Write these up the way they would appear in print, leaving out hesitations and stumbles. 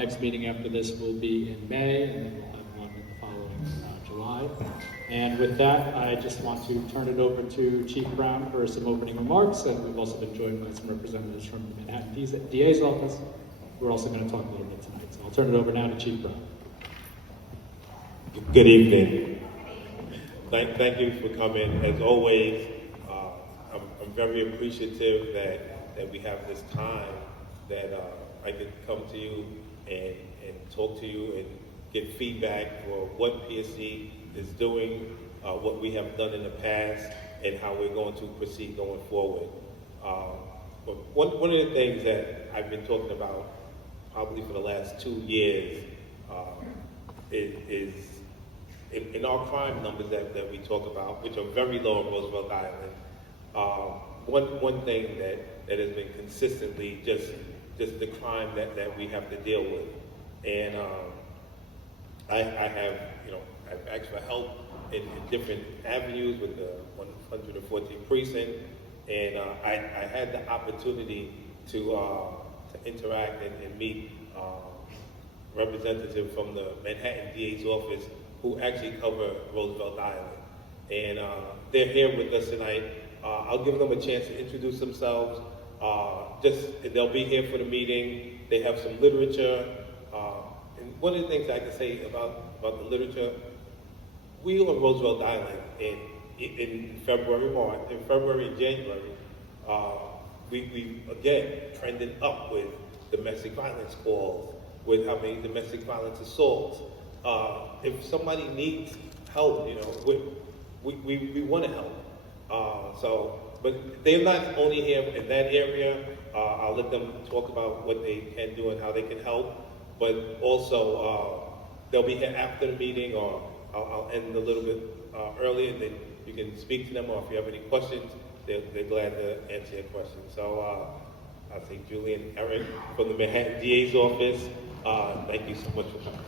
next meeting after this will be in May, and then we'll have one in the following July. And with that, I just want to turn it over to Chief Brown for some opening remarks, and we've also been joined by some representatives from the Manhattan DA's office. We're also going to talk a little bit tonight. So I'll turn it over now to Chief Brown. Good evening. Thank you for coming. As always, I'm very appreciative that we have this time, that I could come to you and talk to you and get feedback for what PSC is doing, what we have done in the past, and how we're going to proceed going forward. But one of the things that I've been talking about probably for the last 2 years is in our crime numbers that we talk about, which are very low in Roosevelt Island. One thing that has been consistently just the crime that we have to deal with. And I have, I've asked for help in different avenues with the 114th precinct, and I had the opportunity to interact and meet representatives from the Manhattan DA's office who actually cover Roosevelt Island. And they're here with us tonight. I'll give them a chance to introduce themselves. They'll be here for the meeting. They have some literature. And one of the things I can say about the literature, we on Roosevelt Island in February and January, we again trended up with domestic violence calls, with how many domestic violence assaults. If somebody needs help, we want to help. But they're not only here in that area. I'll let them talk about what they can do and how they can help. But also, they'll be here after the meeting, or I'll end a little bit early, and then you can speak to them, or if you have any questions, they're glad to answer your questions. So I'll say Julie and Eric from the Manhattan DA's office. Thank you so much for coming.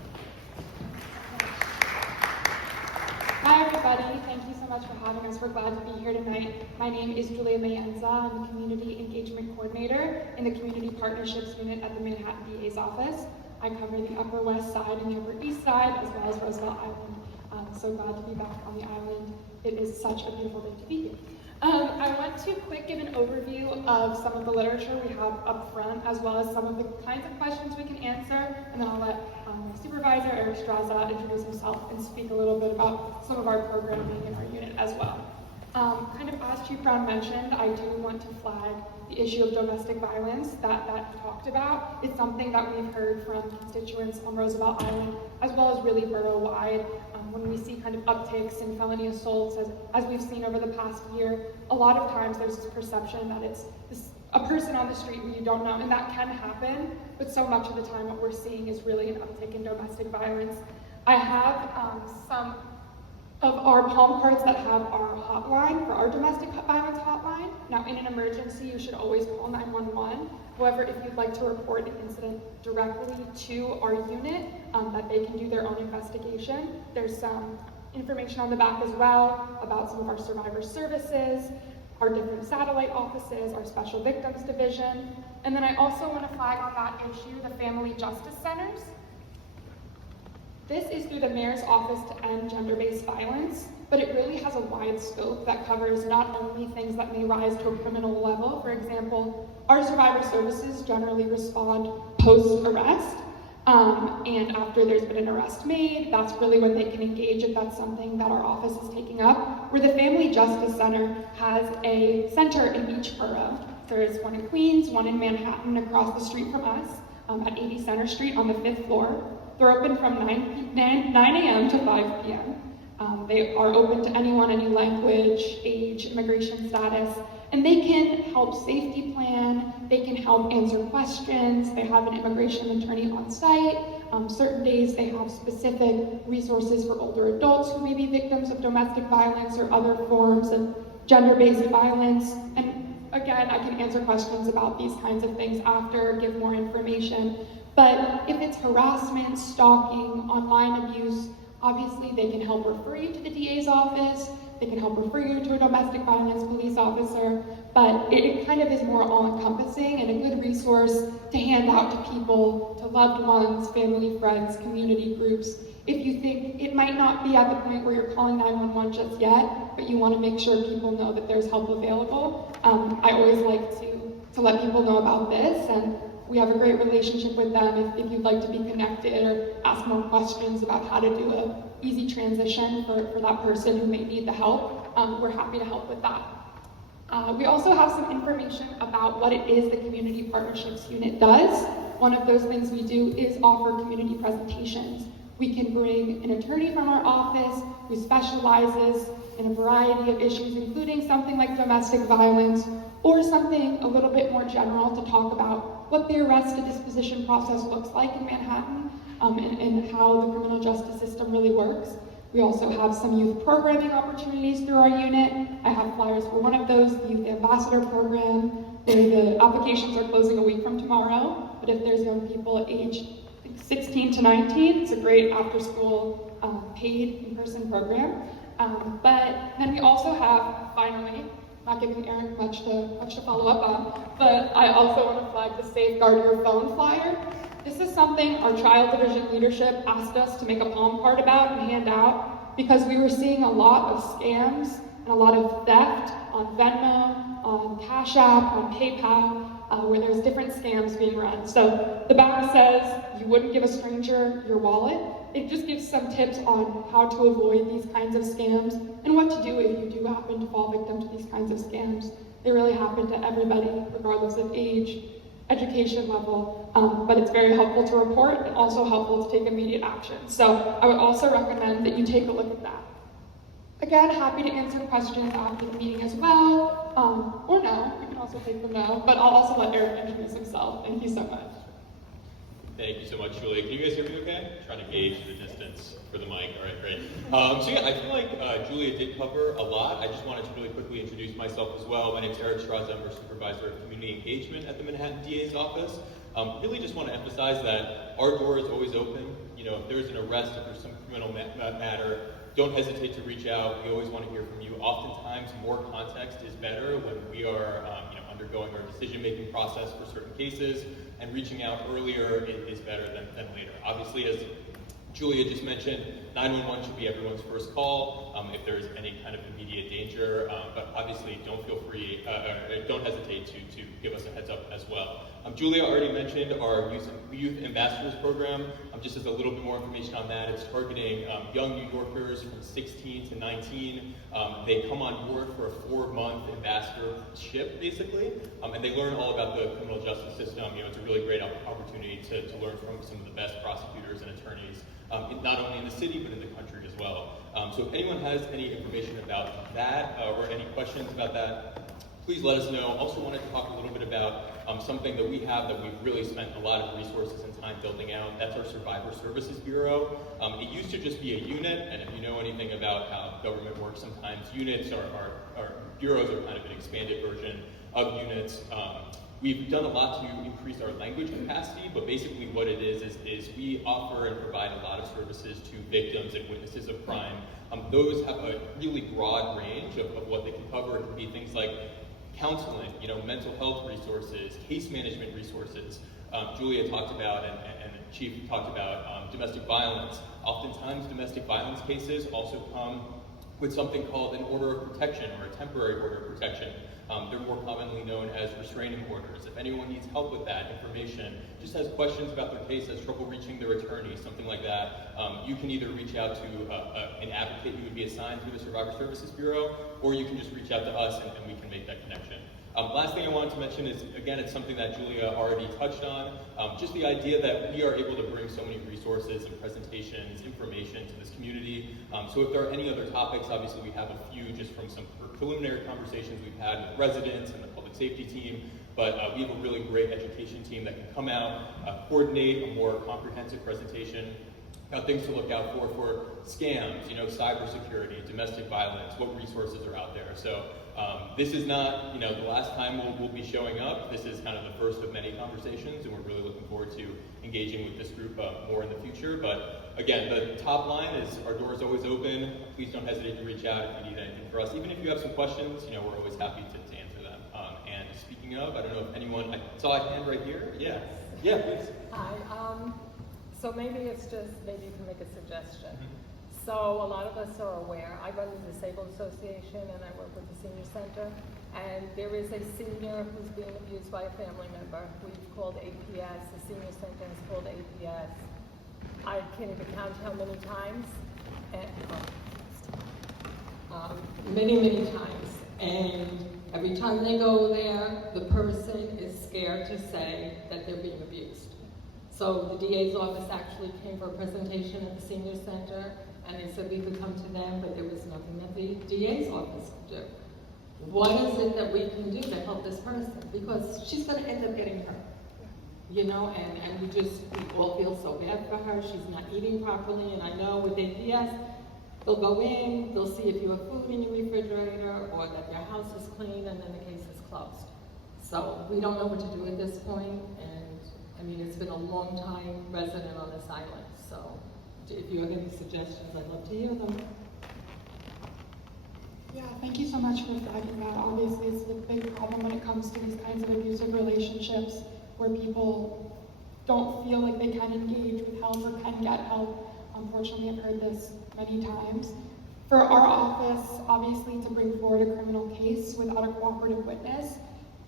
Hi everybody, thank you so much for having us. We're glad to be here tonight. My name is Julia Mayenza. I'm the Community Engagement Coordinator in the Community Partnerships Unit at the Manhattan DA's office. I cover the Upper West Side and the Upper East Side, as well as Roosevelt Island. So glad to be back on the island. It is such a beautiful day to be here. I want to quick give an overview of some of the literature we have up front, as well as some of the kinds of questions we can answer, and then I'll let my supervisor, Eric Straza, introduce himself and speak a little bit about some of our programming in our unit as well. Kind of as Chief Brown mentioned, I do want to flag the issue of domestic violence that he talked about. It's something that we've heard from constituents on Roosevelt Island, as well as really borough-wide. When we see kind of upticks in felony assaults, as we've seen over the past year, a lot of times there's this perception that it's a person on the street who you don't know, and that can happen, but so much of the time what we're seeing is really an uptick in domestic violence. I have some of our palm cards that have our hotline for our domestic violence hotline. Now, in an emergency, you should always call 911. However, if you'd like to report an incident directly to our unit, that they can do their own investigation. There's some information on the back as well about some of our survivor services, our different satellite offices, our special victims division. And then I also want to flag on that issue the family justice centers. This is through the Mayor's Office to End Gender-Based Violence, but it really has a wide scope that covers not only things that may rise to a criminal level. For example, our survivor services generally respond post-arrest, and after there's been an arrest made, that's really when they can engage if that's something that our office is taking up. Where the Family Justice Center has a center in each borough. There's one in Queens, one in Manhattan across the street from us, at 80 Center Street on the 5th floor. They're open from 9 a.m. to 5 p.m. They are open to anyone, any language, age, immigration status, and they can help safety plan, they can help answer questions, they have an immigration attorney on site. Certain days they have specific resources for older adults who may be victims of domestic violence or other forms of gender-based violence. And again, I can answer questions about these kinds of things after, give more information. But if it's harassment, stalking, online abuse, obviously they can help refer you to the DA's office. they can help refer you to a domestic violence police officer, but it kind of is more all-encompassing and a good resource to hand out to people, to loved ones, family, friends, community groups. If you think it might not be at the point where you're calling 911 just yet, but you want to make sure people know that there's help available, I always like to let people know about this, and we have a great relationship with them if you'd like to be connected or ask more questions about how to do an easy transition for that person who may need the help. We're happy to help with that. We also have some information about what it is the Community Partnerships Unit does. One of those things we do is offer community presentations. We can bring an attorney from our office who specializes in a variety of issues, including something like domestic violence, or something a little bit more general to talk about what the arrest and disposition process looks like in Manhattan, and how the criminal justice system really works. We also have some youth programming opportunities through our unit. I have flyers for one of those, the Youth Ambassador Program, where the applications are closing a week from tomorrow, but if there's young people aged 16 to 19, it's a great after-school paid in-person program. But then we also have, finally, not giving Eric much to follow up on, but I also want to flag the Safeguard Your Phone flyer. This is something our Child Division leadership asked us to make a palm card about and hand out because we were seeing a lot of scams and a lot of theft on Venmo, on Cash App, on PayPal, where there's different scams being run. So the back says you wouldn't give a stranger your wallet. It just gives some tips on how to avoid these kinds of scams and what to do if you do happen to fall victim to these kinds of scams. They really happen to everybody, regardless of age, education level, but it's very helpful to report and also helpful to take immediate action. So I would also recommend that you take a look at that. Again, happy to answer questions after the meeting as well, or no, you can also take them now, but I'll also let Eric introduce himself. Thank you so much. Thank you so much, Julia. Can you guys hear me okay? I'm trying to gauge the distance for the mic. All right, great. So yeah, I feel like Julia did cover a lot. I just wanted to really quickly introduce myself as well. My name is Eric Strauss. I'm our Supervisor of Community Engagement at the Manhattan DA's office. Really just want to emphasize that our door is always open. You know, if there's an arrest, if there's some criminal matter, don't hesitate to reach out. We always want to hear from you. Oftentimes, more context is better when we are undergoing our decision-making process for certain cases, and reaching out earlier is better than later. Obviously, as Julia just mentioned, 911 should be everyone's first call if there's any kind of immediate danger, but obviously don't hesitate to give us a heads up as well. Julia already mentioned our Youth Ambassadors Program. Just as a little bit more information on that, it's targeting young New Yorkers from 16 to 19. They come on board for a 4-month ambassadorship, basically, and they learn all about the criminal justice system. You know, it's a really great opportunity to learn from some of the best prosecutors and attorneys, not only in the city, but in the country as well. So if anyone has any information about that or any questions about that, please let us know. Also wanted to talk a little bit about something that we have that we've really spent a lot of resources and time building out. That's our Survivor Services Bureau. It used to just be a unit, and if you know anything about how government works, sometimes units or bureaus are kind of an expanded version of units. We've done a lot to increase our language capacity, but basically what it is we offer and provide a lot of services to victims and witnesses of crime. Those have a really broad range of what they can cover. It can be things like counseling, mental health resources, case management resources. Julia talked about and the Chief talked about domestic violence. Oftentimes domestic violence cases also come with something called an order of protection or a temporary order of protection. They're more commonly known as restraining orders. If anyone needs help with that information, just has questions about their case, has trouble reaching their attorney, something like that, you can either reach out to an advocate who would be assigned through the Survivor Services Bureau, or you can just reach out to us and we can make that connection. Last thing I wanted to mention is, again, it's something that Julia already touched on, just the idea that we are able to bring so many resources and presentations, information to this community. So if there are any other topics, obviously we have a few just from some preliminary conversations we've had with residents and the public safety team, but we have a really great education team that can come out, coordinate a more comprehensive presentation things to look out for scams, cybersecurity, domestic violence, what resources are out there. So this is not, the last time we'll be showing up. This is kind of the first of many conversations, and we're really looking forward to engaging with this group more in the future. But again, the top line is our door is always open. Please don't hesitate to reach out if you need anything for us. Even if you have some questions, we're always happy to answer them. And speaking of, I don't know if anyone, I saw a hand right here. Yeah, please. Hi. So maybe you can make a suggestion. So a lot of us are aware, I run the Disabled Association and I work with the Senior Center, and there is a senior who's being abused by a family member. We've called APS, the Senior Center has called APS. I can't even count how many times, many times. And every time they go there, the person is scared to say that they're being abused. So the DA's office actually came for a presentation at the Senior Center, and they said we could come to them, but there was nothing that the DA's office could do. What is it that we can do to help this person? Because she's going to end up getting hurt, and we all feel so bad for her. She's not eating properly, and I know with APS, they'll go in, they'll see if you have food in your refrigerator or that your house is clean, and then the case is closed. So we don't know what to do at this point, and it's been a long time resident on this island, so if you have any suggestions, I'd love to hear them. Yeah, thank you so much for flagging that. Obviously, it's a big problem when it comes to these kinds of abusive relationships where people don't feel like they can engage with help or can get help. Unfortunately, I've heard this many times. For our office, obviously, to bring forward a criminal case without a cooperative witness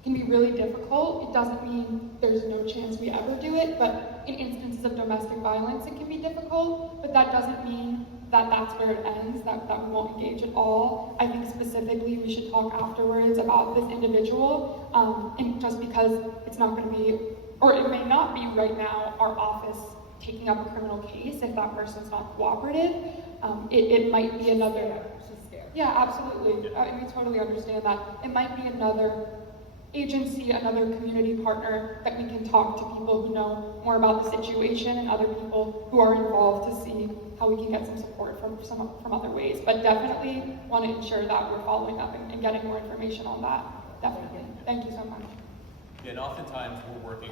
can be really difficult. It doesn't mean there's no chance we ever do it, but in instances of domestic violence, it can be difficult, but that doesn't mean that that's where it ends, that we won't engage at all. I think specifically we should talk afterwards about this individual, and just because it's not going to be, or it may not be right now, our office taking up a criminal case if that person's not cooperative. It might be another... She's scared. Yeah, absolutely. We totally understand that. It might be another agency, another community partner that we can talk to people who know more about the situation and other people who are involved to see how we can get some support from other ways. But definitely want to ensure that we're following up and getting more information on that. Definitely. Thank you so much. Yeah, and oftentimes we're working,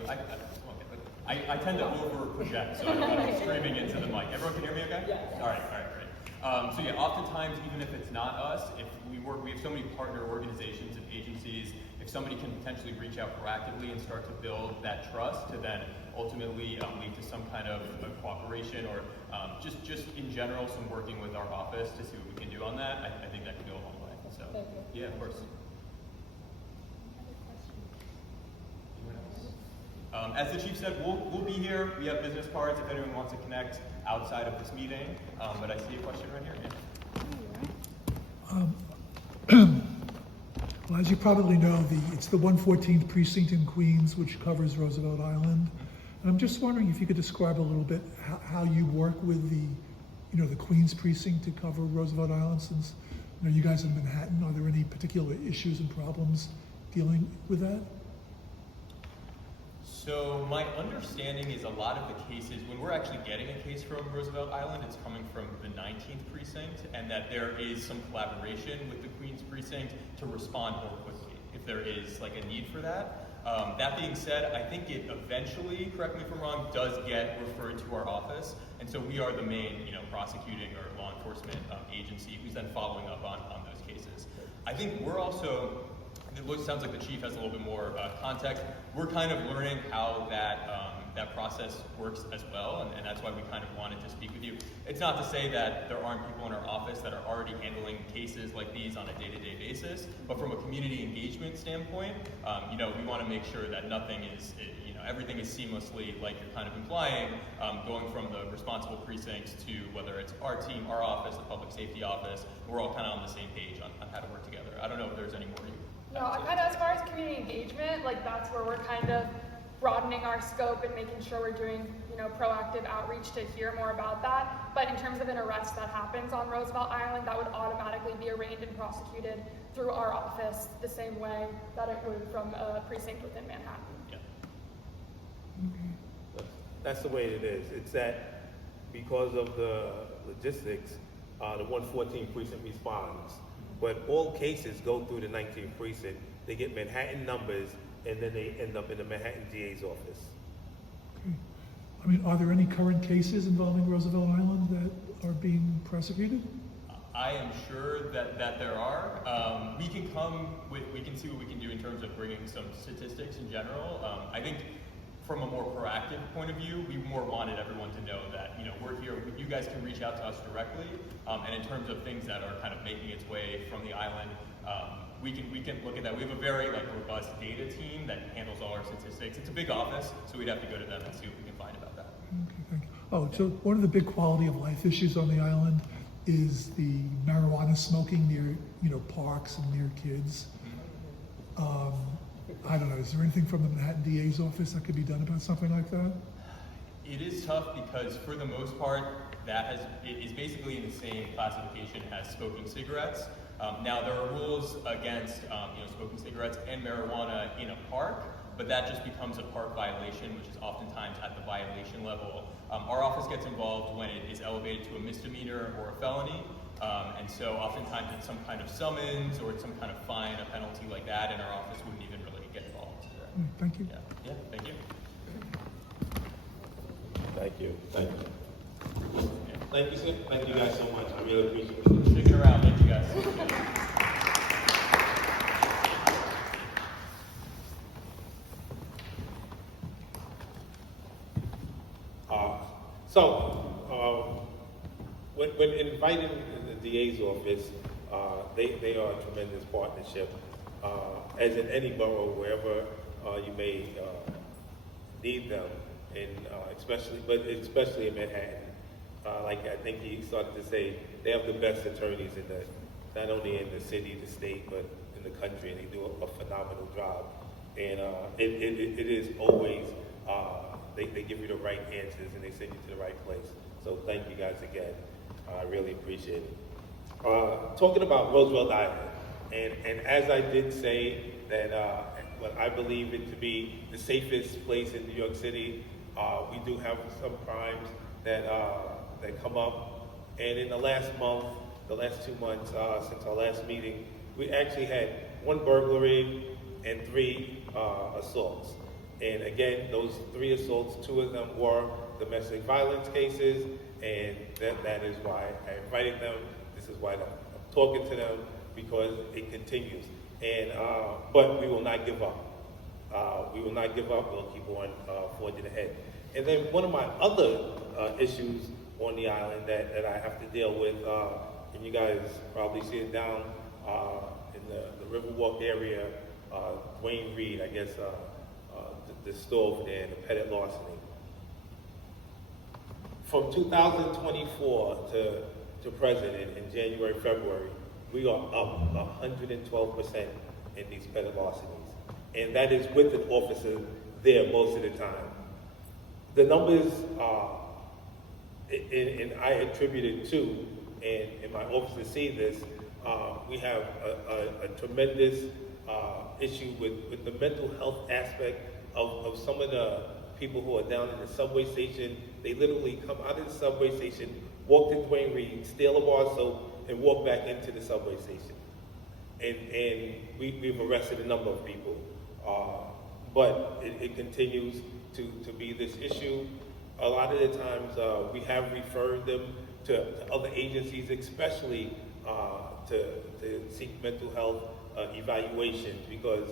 I tend to over-project, so I don't want to be screaming into the mic. Everyone can hear me okay? Yes. All right, great. So yeah, oftentimes, even if it's not us, if we have so many partner organizations and agencies, if somebody can potentially reach out proactively and start to build that trust to then ultimately lead to some kind of cooperation or just in general some working with our office to see what we can do on that, I think that could go a long way. So, Thank you. yeah, of course. Anyone else? As the chief said, we'll be here. We have business cards if anyone wants to connect outside of this meeting. But I see a question right here. Yeah. Well, as you probably know, it's the 114th precinct in Queens, which covers Roosevelt Island. And I'm just wondering if you could describe a little bit how you work with the Queens precinct to cover Roosevelt Island, since you guys in Manhattan. Are there any particular issues and problems dealing with that? So my understanding is a lot of the cases, when we're actually getting a case from Roosevelt Island, it's coming from the 19th precinct, and that there is some collaboration with the Queens precinct to respond more quickly if there is like a need for that. That being said, I think it eventually, correct me if I'm wrong, does get referred to our office, and so we are the main prosecuting or law enforcement agency who's then following up on those cases. I think we're also, it sounds like the chief has a little bit more context. We're kind of learning how that process works as well, and that's why we kind of wanted to speak with you. It's not to say that there aren't people in our office that are already handling cases like these on a day-to-day basis, but from a community engagement standpoint, we want to make sure that nothing is, everything is seamlessly, like you're kind of implying, going from the responsible precincts to whether it's our team, our office, the public safety office. We're all kind of on the same page on how to work together. I don't know if there's any more you. No, kind of as far as community engagement, like that's where we're kind of broadening our scope and making sure we're doing, proactive outreach to hear more about that. But in terms of an arrest that happens on Roosevelt Island, that would automatically be arraigned and prosecuted through our office the same way that it would from a precinct within Manhattan. Yeah. That's the way it is. It's that because of the logistics, the 114 precinct responds. But all cases go through the 19th precinct. They get Manhattan numbers, and then they end up in the Manhattan DA's office. Okay. I mean, are there any current cases involving Roosevelt Island that are being prosecuted? I am sure that there are. We can see what we can do in terms of bringing some statistics in general. I think from a more proactive point of view, we more wanted everyone to know that, you know, we're here, you guys can reach out to us directly, and in terms of things that are kind of making its way from the island, we can look at that. We have a very robust data team that handles all our statistics. It's a big office, so we'd have to go to them and see what we can find about that. Okay, thank you. Oh, so one of the big quality of life issues on the island is the marijuana smoking near, you know, parks and near kids. I don't know, is there anything from the Manhattan DA's office that could be done about something like that? It is tough because for the most part, it is basically in the same classification as smoking cigarettes. Now there are rules against smoking cigarettes and marijuana in a park, but that just becomes a park violation, which is oftentimes at the violation level. Our office gets involved when it is elevated to a misdemeanor or a felony, and so oftentimes it's some kind of summons or it's some kind of fine, a penalty like that, and our office wouldn't even really get involved. Thank you. Yeah, thank you. Thank you. Thank you. Yeah. Thank you, sir. Thank you guys so much. I really appreciate it. Sticking around, thank you guys. When inviting the DA's office, they are a tremendous partnership. As in any borough, wherever you may need them, and especially in Manhattan. Like I think he started to say, they have the best attorneys not only in the city, the state, but in the country, and they do a phenomenal job. And it is always, they give you the right answers and they send you to the right place. So thank you guys again. I really appreciate it. Talking about Roosevelt Island, and as I did say that what I believe it to be the safest place in New York City, we do have some crimes that come up. And in the last 2 months since our last meeting, we actually had 1 burglary and 3 assaults. And again, those 3 assaults, 2 of them were domestic violence cases, and that is why I invited them. This is why I'm talking to them, because it continues. And but we will not give up. We will not give up. We'll keep on forging ahead. And then one of my other issues on the island that I have to deal with, and you guys probably see it down in the Riverwalk area, Dwayne Reed, I guess, the store over there, and the pettit larceny. From 2024 to present, in January, February, we are up 112% in these pettit larcenies. And that is with an officer there most of the time. The numbers are, and I attribute it to, and my officers see this, we have a tremendous issue with the mental health aspect of some of the people who are down in the subway station. They literally come out of the subway station, walk to Dwayne Reed, steal a bar of soap, and walk back into the subway station. And we've arrested a number of people. But it continues to be this issue. A lot of the times we have referred them to other agencies, especially to seek mental health evaluations, because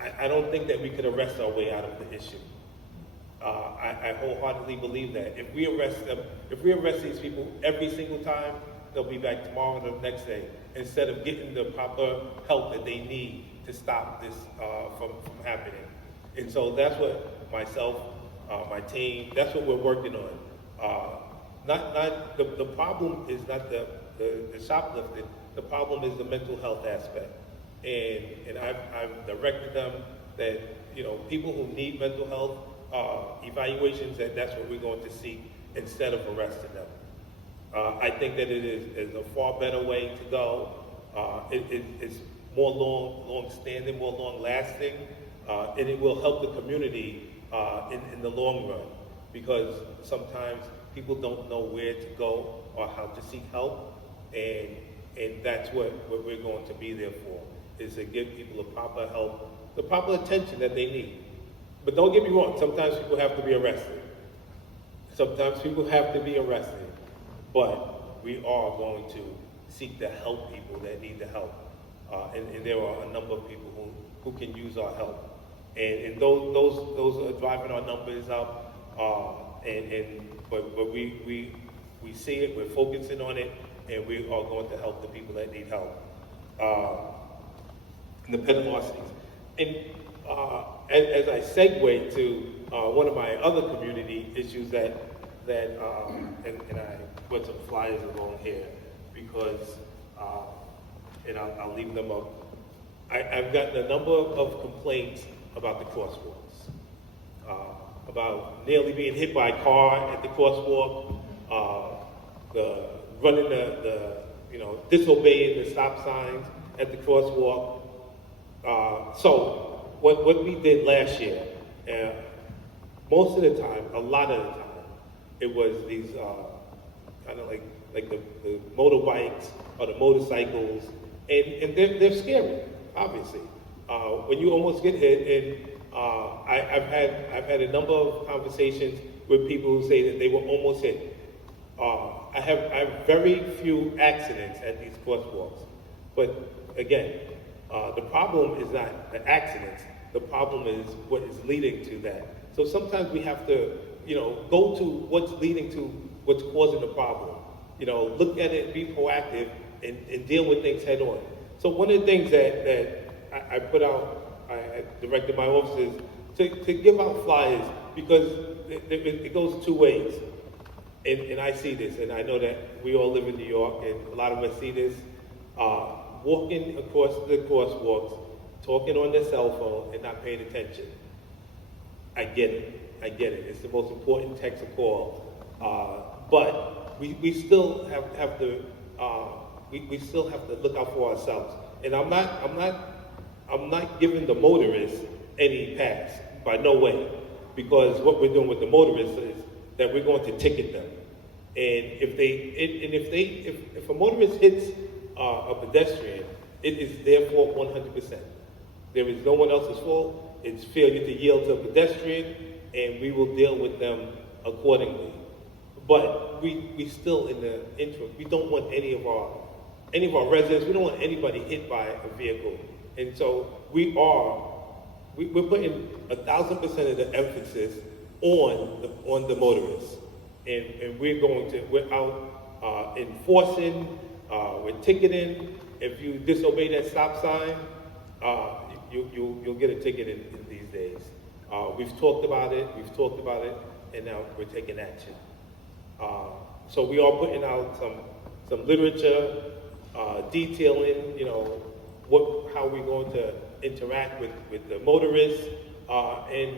I don't think that we could arrest our way out of the issue. I wholeheartedly believe that. If we arrest these people every single time, they'll be back tomorrow or the next day, instead of getting the proper help that they need to stop this from happening. And so that's what myself, my team, that's what we're working on. The problem is not the shoplifting. The problem is the mental health aspect. And I've directed them that, people who need mental health evaluations, that's what we're going to seek instead of arresting them. I think that it is a far better way to go. It's more long-standing, more long-lasting, and it will help the community in the long run. because sometimes people don't know where to go or how to seek help, and that's what we're going to be there for, is to give people the proper help, the proper attention that they need. But don't get me wrong, sometimes people have to be arrested. Sometimes people have to be arrested, but we are going to seek to help people that need the help. And there are a number of people who can use our help. And those are driving our numbers up. But we see it, we're focusing on it, and we are going to help the people that need help. And the petty larcenies. And as I segue to one of my other community issues and I put some flyers along here because, and I'll leave them up. I've gotten a number of complaints about the crosswalks, about nearly being hit by a car at the crosswalk, disobeying the stop signs at the crosswalk. So what we did last year, most of the time, a lot of the time, it was these kind of like the motorbikes or the motorcycles, and they're scary, obviously. When you almost get hit, and I've had a number of conversations with people who say that they were almost hit. I have very few accidents at these crosswalks, but again, the problem is not the accidents. The problem is what is leading to that. So sometimes we have to, go to what's leading to what's causing the problem. Look at it, be proactive, and deal with things head on. So one of the things that I put out, I directed my officers to give out flyers, because it goes two ways. And I see this, and I know that we all live in New York, and a lot of us see this. Walking across the crosswalks, talking on their cell phone, and not paying attention. I get it. It's the most important text or call. But we still have to we still have to look out for ourselves. And I'm not giving the motorists any pass, by no way, because what we're doing with the motorists is that we're going to ticket them. And if a motorist hits a pedestrian, it is their fault 100%. There is no one else's fault. It's failure to yield to a pedestrian, and we will deal with them accordingly. But we still, in the interim, we don't want any of our residents, we don't want anybody hit by a vehicle. And so we're putting 1,000% of the emphasis on the motorists. And we're out enforcing, we're ticketing. If you disobey that stop sign, you'll get a ticket in these days. We've talked about it, and now we're taking action. So we are putting out some literature, detailing, how we're going to interact with the motorists, and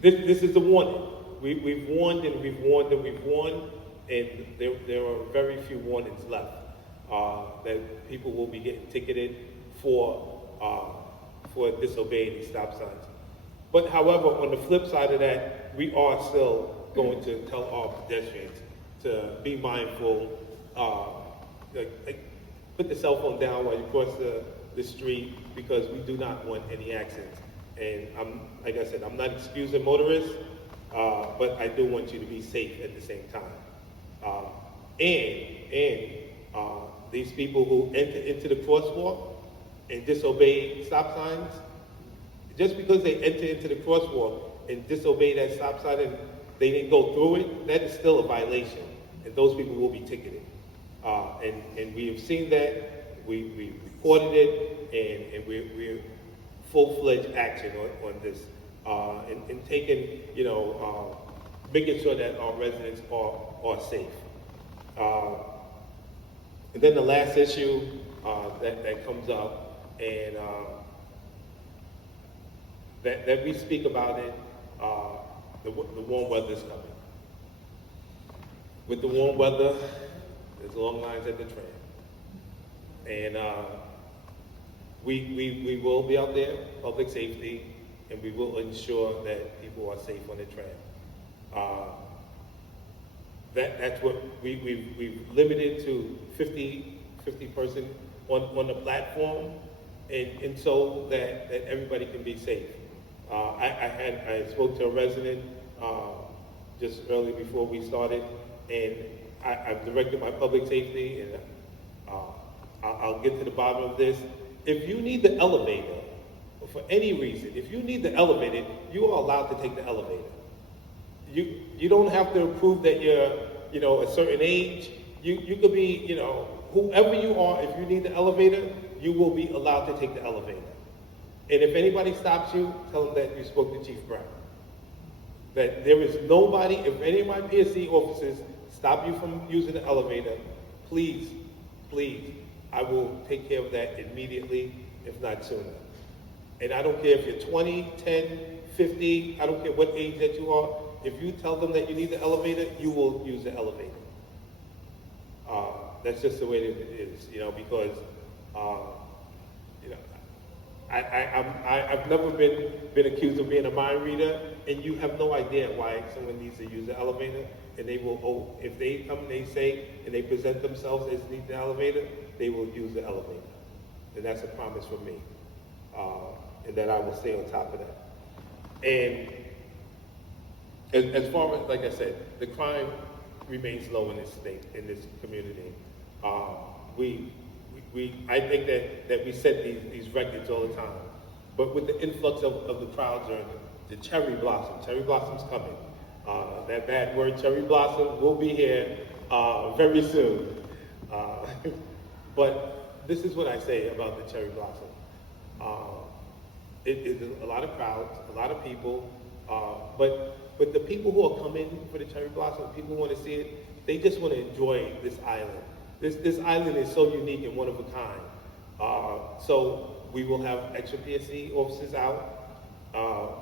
this is a warning. We've warned and we've warned and we've warned, and there are very few warnings left that people will be getting ticketed for disobeying these stop signs. But however, on the flip side of that, we are still going to tell our pedestrians to be mindful, put the cell phone down while you cross the street, because we do not want any accidents. And like I said, I'm not excusing motorists, but I do want you to be safe at the same time. These people who enter into the crosswalk and disobey stop signs, just because they enter into the crosswalk and disobey that stop sign and they didn't go through it, that is still a violation, and those people will be ticketed. And we have seen that, we reported it, and we're full-fledged action on this, and taking, making sure that our residents are safe. And then the last issue that comes up, and that we speak about it, the warm weather is coming. With the warm weather, there's long lines at the tram. And we will be out there, public safety, and we will ensure that people are safe on the tram. that's what we've limited to 50 person on the platform, and so that everybody can be safe. I spoke to a resident just early before we started, and I've directed my public safety, and I'll get to the bottom of this. If you need the elevator, for any reason, if you need the elevator, you are allowed to take the elevator. You don't have to prove that you're, a certain age. You could be, whoever you are. If you need the elevator, you will be allowed to take the elevator. And if anybody stops you, tell them that you spoke to Chief Brown. That there is nobody, if any of my PSC officers stop you from using the elevator, please, I will take care of that immediately, if not sooner. And I don't care if you're 20, 10, 50, I don't care what age that you are. If you tell them that you need the elevator, you will use the elevator. That's just the way it is, because, I've never been accused of being a mind reader, and you have no idea why someone needs to use the elevator, and they will, if they come and they say, and they present themselves as need the elevator, they will use the elevator. And that's a promise from me. And that I will stay on top of that. And as far as, like I said, the crime remains low in this state, in this community. I think that we set these records all the time. But with the influx of the crowds, or the cherry blossom's coming. That bad word, cherry blossom, will be here very soon. But this is what I say about the cherry blossom. It is a lot of crowds, a lot of people, but the people who are coming for the cherry blossom, people who want to see it, they just want to enjoy this island. This island is so unique and one of a kind. So we will have extra PSC officers out.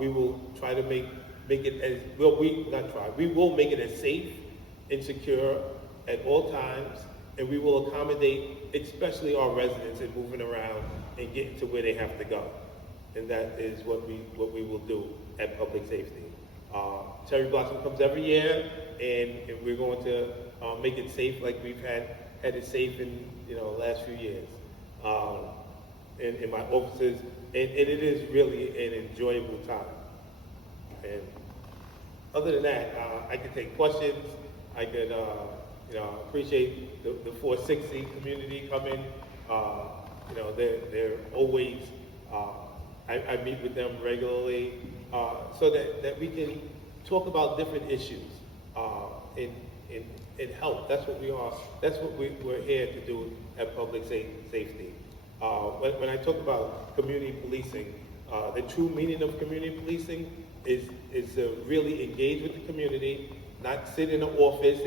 We will try to make it as, well, we will make it as safe and secure at all times, and we will accommodate especially our residents in moving around and getting to where they have to go. And that is what we will do at public safety. Cherry Blossom comes every year, and we're going to make it safe like we've had it safe in the last few years. And my officers, and it is really an enjoyable time. And other than that, I can take questions. I could appreciate the 460 community coming. They're always. I meet with them regularly so that we can talk about different issues and help. That's what we are. That's what we're here to do at public safety. When I talk about community policing, the true meaning of community policing is to really engage with the community, not sit in an office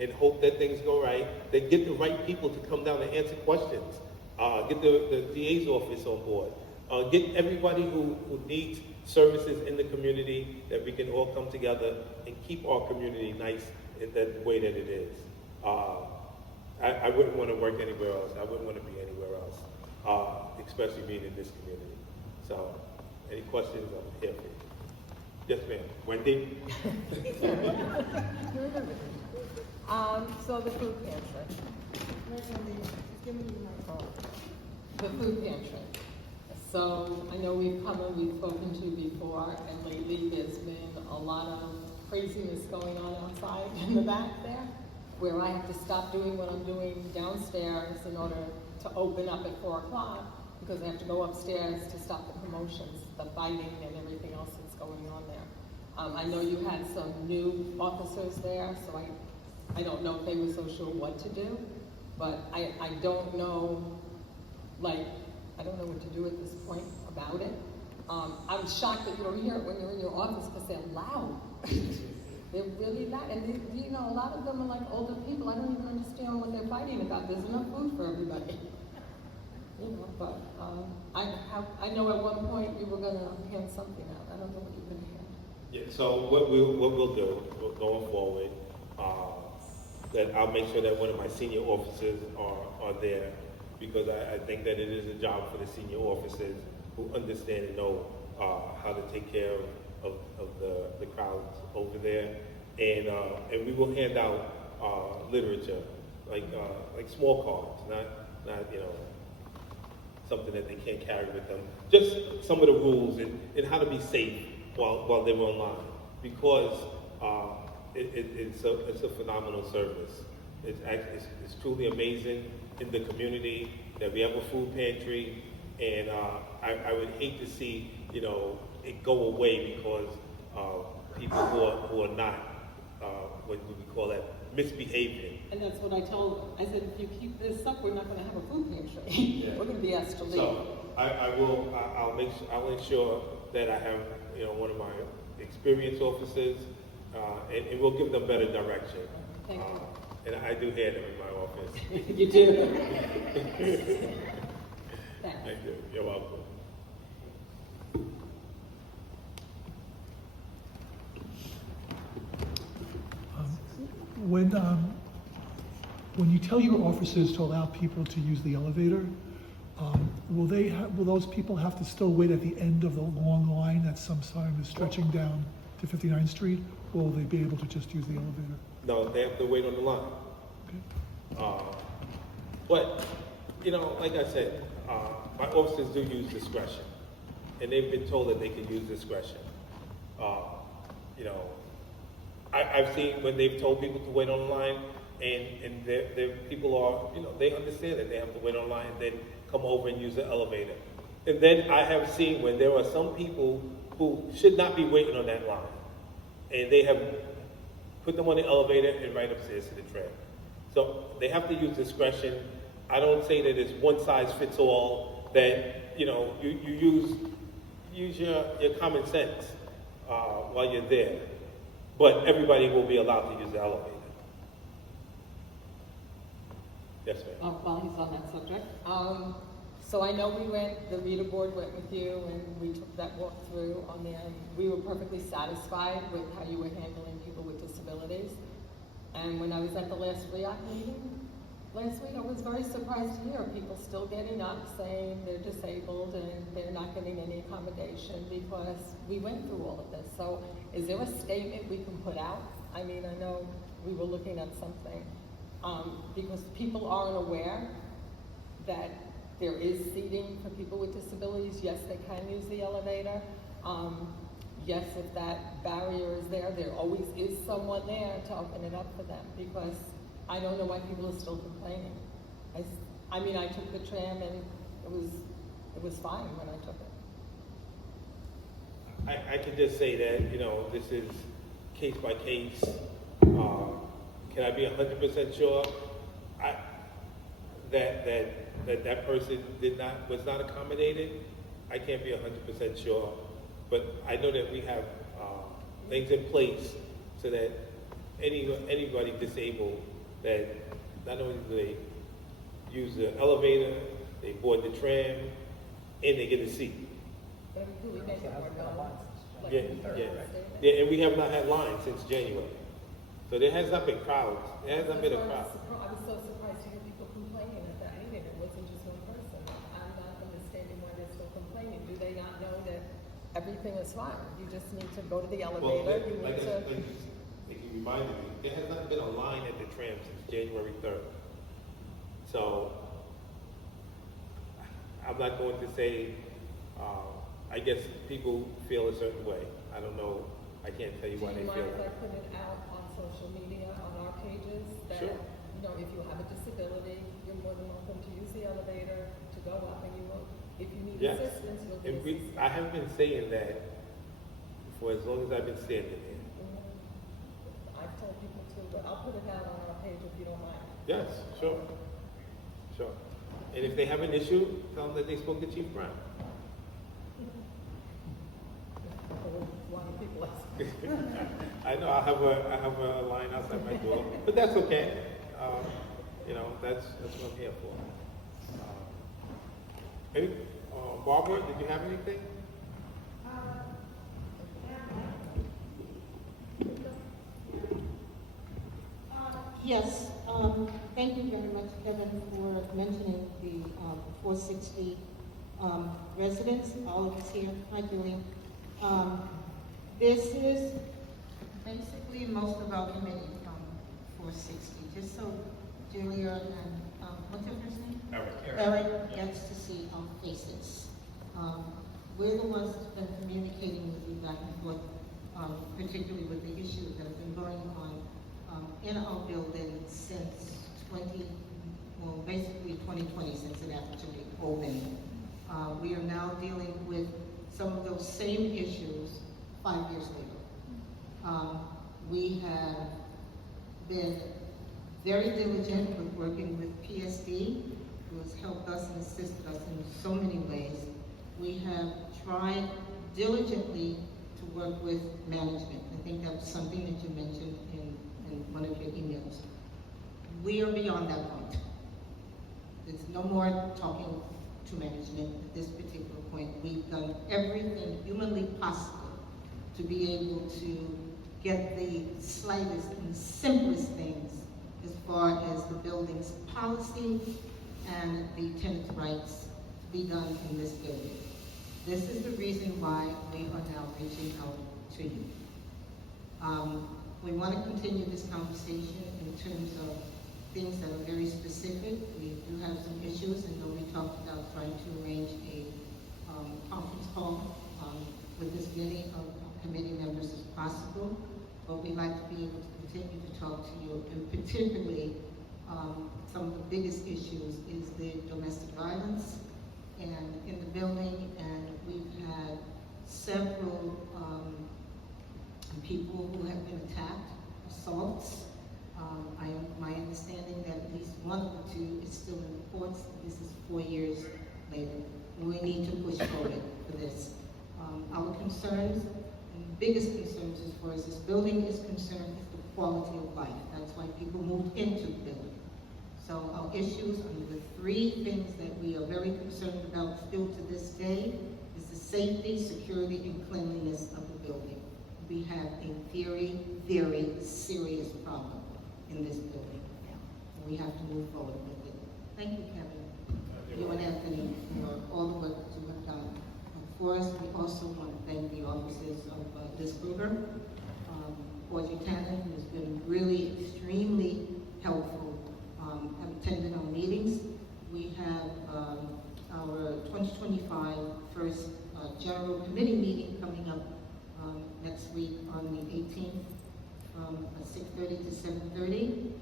and hope that things go right. They get the right people to come down and answer questions. Get the DA's office on board. Get everybody who needs services in the community, that we can all come together and keep our community nice in the way that it is. I wouldn't want to work anywhere else. I wouldn't want to be anywhere else, especially being in this community. So, any questions? I'm here for you. Yes, ma'am. Wendy? So the food pantry. The food pantry. So I know we've spoken to before, and lately there's been a lot of craziness going on outside in the back there, where I have to stop doing what I'm doing downstairs in order to open up at 4 o'clock, because I have to go upstairs to stop the commotions, the fighting and everything else that's going on there. I know you had some new officers there, so I don't know if they were so sure what to do, but I don't know, I don't know what to do at this point about it. I'm shocked that you're here when you're in your office, because they're loud. They're really loud, and a lot of them are like older people. I don't even understand what they're fighting about. There's enough food for everybody. But I know at one point you were going to hand something out. I don't know what you're going to hand. Yeah. So what we'll do going forward, that I'll make sure that one of my senior officers are there. Because I think that it is a job for the senior officers who understand and know how to take care of the crowds over there. And we will hand out literature, like small cards, not something that they can't carry with them. Just some of the rules and how to be safe while they're online, because it's a phenomenal service. It's truly amazing in the community that we have a food pantry, and I would hate to see it go away because people who are not what do we call that, misbehaving. And that's what I told them. I said, if you keep this up, we're not going to have a food pantry. Yeah. We're going to be asked to leave. So I'll ensure that I have one of my experienced officers, and we'll give them better direction. Thank you. And I do hear them in my office. You do. Thank you. You're welcome. When you tell your officers to allow people to use the elevator, will those people have to still wait at the end of the long line that sometimes is stretching down to 59th Street, or will they be able to just use the elevator? No, they have to wait on the line. Okay. But like I said, my officers do use discretion, and they've been told that they can use discretion. I've seen when they've told people to wait on the line, and the people are, they understand that they have to wait on line and then come over and use the elevator. And then I have seen when there are some people who should not be waiting on that line, and they have put them on the elevator and right upstairs to the tram. So they have to use discretion. I don't say that it's one size fits all, that you use your common sense while you're there. But everybody will be allowed to use the elevator. Yes, ma'am. While he's on that subject. So I know the reader board went with you, and we took that walk through on there, and we were perfectly satisfied with how you were handling people with disabilities. And when I was at the last REAC meeting last week, I was very surprised to hear people still getting up saying they're disabled and they're not getting any accommodation because we went through all of this. So is there a statement we can put out? I mean, I know we were looking at something, because people aren't aware that there is seating for people with disabilities. Yes, they can use the elevator. Yes, if that barrier is there, there always is someone there to open it up for them, because I don't know why people are still complaining. I mean, I took the tram and it was fine when I took it. I can just say that, this is case by case. Can I be 100% sure that person was not accommodated? I can't be 100% sure, but I know that we have things in place so that anybody disabled, that not only do they use the elevator, they board the tram, and they get a seat. But we make it more known. Yeah, and we have not had lines since January. So there has not been crowds. There has not been a crowd. I was so surprised to hear people complaining at that meeting. It wasn't just one person. I'm not understanding why they're still complaining. Do they not know that everything is fine? You just need to go to the elevator. Like you reminded me, there has not been a line at the tram since January 3rd. So I'm not going to say, I guess people feel a certain way. I don't know. I can't tell you why they feel Do you mind that. if I put it out on social media, on our pages, that, Sure. if you have a disability, you're more than welcome to use the elevator, to go up, and you will, if you need Yes. assistance, you'll And get assistance. I have been saying that for as long as I've been standing here. I've told people too, but I'll put it out on our page if you don't mind. Yes, sure. Sure. And if they have an issue, tell them that they spoke to Chief Brown. One of the people else. I know I have a line outside my door, but that's okay. That's what I'm here for. Barbara, did you have anything? Yes, thank you very much, Kevin, for mentioning the 460 residents, all of us here. Hi, Julian. This is basically most of our committee from 460, just so Julia and, what's your first name? Eric. Eric gets to see our faces. We're the ones that's been communicating with you back and forth, particularly with the issues that have been going on in our building since basically 2020, since it actually opened. We are now dealing with some of those same issues 5 years later. We have been very diligent with working with PSD, who has helped us and assisted us in so many ways. We have tried diligently to work with management. I think that's something that you mentioned in one of your emails. We are beyond that point. There's no more talking to management at this particular point. We've done everything humanly possible to be able to get the slightest and simplest things as far as the building's policy and the tenant's rights to be done in this building. This is the reason why we are now reaching out to you. We want to continue this conversation in terms of things that are very specific. We do have some issues, and we talked about trying to arrange a conference call with as many of our committee members as possible. But we'd like to be able to continue to talk to you, and particularly some of the biggest issues is the domestic violence and in the building, and we've had several people who have been attacked, assaults. My understanding that at least one of the two is still in the courts. This is 4 years later, and we need to push forward for this. Our concerns, and the biggest concerns as far as this building is concerned, is the quality of life. That's why people moved into the building. So our issues are the three things that we are very concerned about still to this day is the safety, security, and cleanliness of the building. We have a very, very serious problem in this building now. And we have to move forward with it. Thank you, Kevin. You and Anthony for all the work that you have done. And for us, we also want to thank the offices of Liz Kruger, Audrey Tannen, who has been really extremely helpful, have attended our meetings. We have our 2025 first General Committee meeting coming up next week on the 18th from 6:30 to 7:30.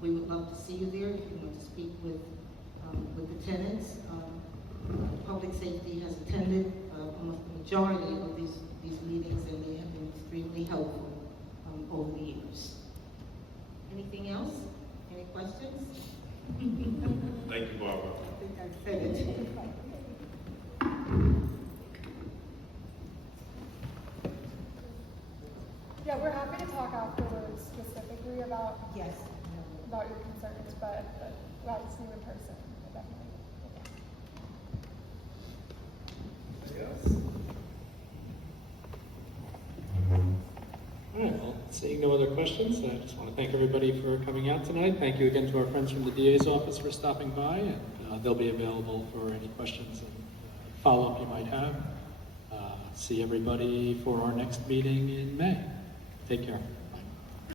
We would love to see you there if you want to speak with the tenants. Public safety has attended almost the majority of these meetings, and they have been extremely helpful over the years. Anything else? Any questions? Thank you, Barbara. I think I said it. Yeah, we're happy to talk afterwards specifically about Yes. your concerns, but glad to see you in person. Definitely. All right, well, seeing no other questions, I just want to thank everybody for coming out tonight. Thank you again to our friends from the DA's office for stopping by, and they'll be available for any questions and follow-up you might have. See everybody for our next meeting in May. Take care.